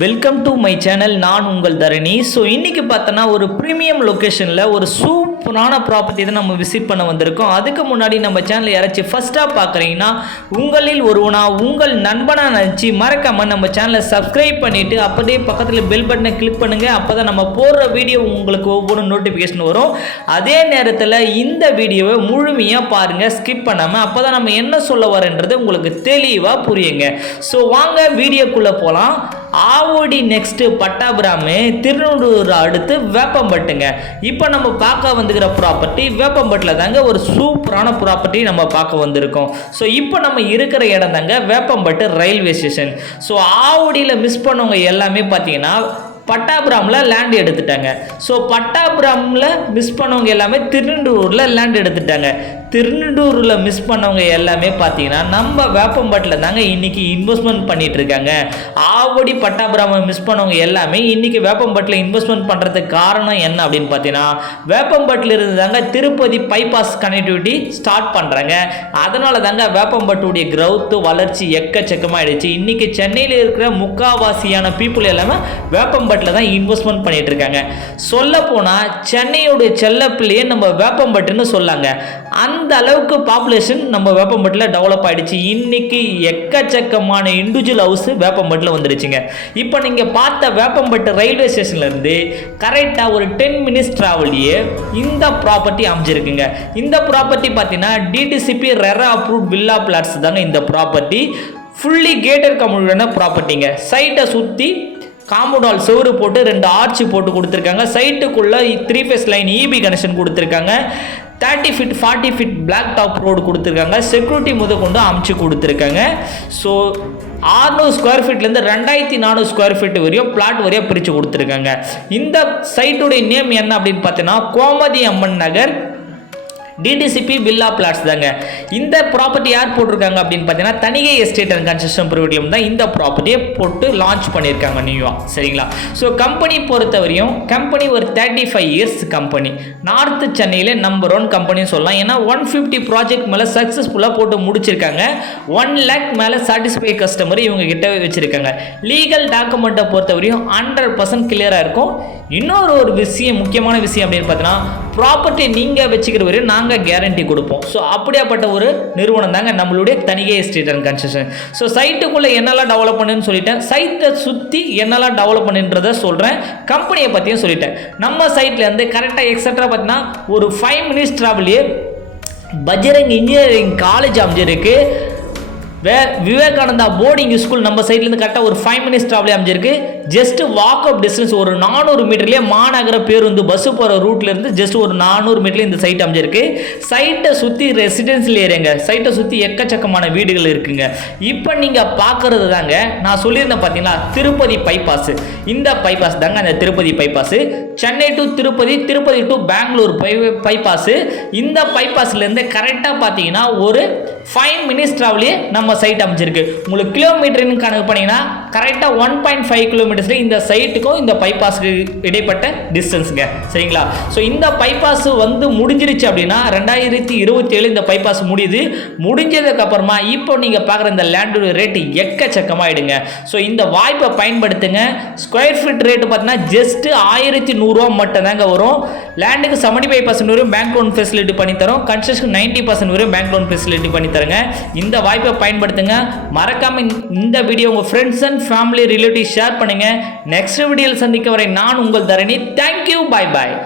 Welcome to my channel. நான் உங்கள் தரணி. So இன்றைக்கி பார்த்தோன்னா ஒரு ப்ரீமியம் லொக்கேஷனில் ஒரு சூப்பரான ப்ராப்பர்ட்டி தான் நம்ம விசிட் பண்ண வந்திருக்கோம். அதுக்கு முன்னாடி நம்ம சேனல் யாராச்சும் ஃபஸ்ட்டாக பார்க்குறீங்கன்னா உங்களில் ஒருவனா உங்கள் நண்பனாக நினச்சி மறக்காமல் நம்ம சேனலை சப்ஸ்கிரைப் பண்ணிவிட்டு அப்படியே பக்கத்தில் பெல் பட்டனை கிளிக் பண்ணுங்கள். அப்போ தான் நம்ம போடுற வீடியோ உங்களுக்கு ஒவ்வொரு நோட்டிஃபிகேஷன் வரும். அதே நேரத்தில் இந்த வீடியோவை முழுமையாக பாருங்கள், ஸ்கிப் பண்ணாமல். அப்போ தான் நம்ம என்ன சொல்ல வரன்றது உங்களுக்கு தெளிவாக புரியுங்க. ஸோ வாங்க வீடியோக்குள்ளே போகலாம். ஆவடி நெக்ஸ்ட் பட்டாபுராமு திருநெல்வேலி அடுத்து வேப்பம்பட்டுங்க. இப்போ நம்ம பார்க்க வந்துக்கிற ப்ராப்பர்ட்டி வேப்பம்பட்டில் தாங்க ஒரு சூப்பரான ப்ராப்பர்ட்டி நம்ம பார்க்க வந்திருக்கோம். ஸோ இப்போ நம்ம இருக்கிற இடம் தாங்க வேப்பம்பட்டு ரயில்வே ஸ்டேஷன். ஸோ ஆவடியில் மிஸ் பண்ணவங்க எல்லாமே பார்த்தீங்கன்னா பட்டாபுராமில் லேண்ட் எடுத்துட்டாங்க. ஸோ பட்டாபுராமில் மிஸ் பண்ணவங்க எல்லாமே திருநெல்வேலியில் லேண்ட் எடுத்துட்டாங்க. திருநெல்வேலியில் மிஸ் பண்ணவங்க எல்லாமே பார்த்தீங்கன்னா நம்ம வேப்பம்பட்டில் தாங்க இன்றைக்கி இன்வெஸ்ட்மெண்ட் பண்ணிகிட்டு இருக்காங்க. ஆவடி பட்டாபுராமை மிஸ் பண்ணவங்க எல்லாமே இன்றைக்கி வேப்பம்பட்டில் இன்வெஸ்ட்மெண்ட் பண்ணுறதுக்கு காரணம் என்ன அப்படின்னு பார்த்தீங்கன்னா வேப்பம்பட்டில் இருந்து தாங்க திருப்பதி பைபாஸ் கனெக்டிவிட்டி ஸ்டார்ட் பண்ணுறாங்க. அதனால தாங்க வேப்பம்பட்டுடைய க்ரௌத்து வளர்ச்சி எக்கச்சக்கமாகிடுச்சு. இன்றைக்கி சென்னையில் இருக்கிற முக்காவாசியான பீப்புள் எல்லாமே வேப்பம்பட்டில் தான் இன்வெஸ்ட்மெண்ட் பண்ணிட்டு இருக்காங்க. சொல்ல போனால் சென்னையுடைய செல்லப்பிள்ளையே நம்ம வேப்பம்பட்டுன்னு சொல்லாங்க. அந்த அளவுக்கு பாப்புலேஷன் நம்ம வேப்பம்பட்டில் டெவலப் ஆகிடுச்சு. இன்னைக்கு எக்கச்சக்கமான இண்டிவிஜுவல் ஹவுஸ் வேப்பம்பட்டில் வந்துடுச்சுங்க. இப்போ நீங்கள் பார்த்த வேப்பம்பட்டு ரயில்வே ஸ்டேஷன்லேருந்து கரெக்டாக ஒரு 10 minutes ட்ராவல்லையே இந்த ப்ராப்பர்ட்டி அமைஞ்சிருக்குங்க. இந்த ப்ராப்பர்ட்டி பார்த்தீங்கன்னா DTCP RERA approved villa plots தாங்க. இந்த ப்ராப்பர்ட்டி ஃபுல்லி கேட்டட் கம்யூனிட்டியான ப்ராப்பர்ட்டிங்க. சைட்டை சுற்றி காம்பவுண்ட் செவரு போட்டு 2 ஆர்ச்சி போட்டு கொடுத்துருக்காங்க. சைட்டுக்குள்ளே 3 phase லைன் இபி கனெக்ஷன் கொடுத்துருக்காங்க. 30 feet 40 feet black top road கொடுத்துருக்காங்க. செக்யூரிட்டி கொண்டு அமைச்சு கொடுத்துருக்காங்க. ஸோ 600 ஸ்கொயர் ஃபீட்லேருந்து 2400 ஸ்கொயர் ஃபீட் வரையும் பிளாட் வரையும் பிரித்து கொடுத்துருக்காங்க. இந்த சைட்டுடைய நேம் என்ன அப்படின்னு பார்த்தீங்கன்னா Gomathi Amman Nagar DTCP villa plots தாங்க. இந்த ப்ராப்பர்ட்டி யார் போட்டிருக்காங்க அப்படின்னு பார்த்தீங்கன்னா Thanigai estate and construction private தான் இந்த ப்ராப்பர்ட்டியை போட்டு லான்ச் பண்ணியிருக்காங்க நியூவா. சரிங்களா? ஸோ கம்பெனி பொறுத்தவரையும் கம்பெனி ஒரு 35 years கம்பெனி. நார்த் சென்னையில் நம்பர் 1 கம்பெனின்னு சொல்லலாம். ஏன்னா 150 ப்ராஜெக்ட் மேலே சக்ஸஸ்ஃபுல்லாக போட்டு முடிச்சிருக்காங்க. 1 lakh மேலே சாட்டிஸ்ஃபை கஸ்டமர் இவங்க கிட்ட வச்சிருக்காங்க. லீகல் டாக்குமெண்ட்டை பொறுத்தவரையும் 100% கிளியராக இருக்கும். இன்னொரு விஷயம், முக்கியமான விஷயம் அப்படின்னு பார்த்தீங்கன்னா ப்ராப்பர்ட்டி நீங்கள் வச்சுக்கிற வரையும் நாங்கள் கேரண்டி கொடுப்போம். ஸோ அப்படியாப்பட்ட ஒரு நிறுவனம் தாங்க நம்மளுடைய Thanigai estate and construction. So சைட்டுக்குள்ளே என்னெல்லாம் டெவலப் பண்ணுன்னு சொல்லிட்டேன், சைட்டை சுற்றி என்னெல்லாம் டெவலப் பண்ணுன்றதை சொல்கிறேன், கம்பெனியை பற்றியும் சொல்லிட்டேன். நம்ம சைட்லேருந்து கரெக்டாக எக்ஸட்ரா பார்த்தீங்கன்னா ஒரு 5 minutes ட்ராவல்லையே பஜ்ரங் இன்ஜினியரிங் காலேஜ் அமைஞ்சிருக்கு. விவேகானந்தா போர்டிங் ஸ்கூல் நம்ம சைட்லேருந்து கரெக்டாக ஒரு 5 minutes ட்ராவலே அமைஞ்சிருக்கு. ஜஸ்ட் வாக் அப் டிஸ்டன்ஸ் ஒரு 400 மீட்டர்லேயே மாநகர பேருந்து பஸ்ஸு போகிற ரூட்லேருந்து ஜஸ்ட் ஒரு 400 மீட்டர்லேயே இந்த சைட் அமைஞ்சிருக்கு. சைட்டை சுற்றி ரெசிடென்சியல் ஏரியாங்க. சைட்டை சுற்றி எக்கச்சக்கமான வீடுகள் இருக்குங்க. இப்போ நீங்கள் பார்க்குறது தாங்க நான் சொல்லியிருந்தேன் பார்த்தீங்களா திருப்பதி பைபாஸ். இந்த பைபாஸ் தாங்க அந்த Tirupati bypass. Chennai to Tirupati, Tirupati to Bangalore bypass. இந்த பைபாஸ்லேருந்து கரெக்டாக பார்த்தீங்கன்னா ஒரு 5 minutes ட்ராவலே நம்ம சைட் அமைஞ்சிருக்கு. உங்களுக்கு கிலோமீட்டர்னு கணக்கு பண்ணிங்கன்னா கரெக்டாக 1.5 kilometers இந்த சைட்டுக்கும் இந்த பைபாஸுக்கு இடைப்பட்ட டிஸ்டன்ஸுங்க. சரிங்களா? ஸோ இந்த பைபாஸ் வந்து முடிஞ்சிருச்சு அப்படின்னா 2027 இந்த பைபாஸ் முடியுது. முடிஞ்சதுக்கு அப்புறமா இப்போ நீங்கள் பார்க்குற இந்த லேண்டோட ரேட்டு எக்கச்சக்கமாகிடுங்க. ஸோ இந்த வாய்ப்பை பயன்படுத்துங்க. ஸ்கொயர் ஃபீட் ரேட்டு பார்த்தீங்கன்னா ஜஸ்ட் 1100 மட்டும் தாங்க வரும். லேண்டுக்கு 75% வரையும் பேங்க் லோன் ஃபெசிலிட்டி பண்ணித்தரோம். கன்ஸ்ட்ரக்ஷன் 90% வரையும் பேங்க் லோன் ஃபெசிலிட்டி பண்ணித்தரங்க. இந்த வாய்ப்பை பயன்படுத்துங்க. மறக்காம இந்த வீடியோ உங்கள் friends and family relative share பண்ணுங்க. நெக்ஸ்ட் வீடியோவில் சந்திக்க வரை நான் உங்கள் தரணி. தேங்க்யூ. Bye bye.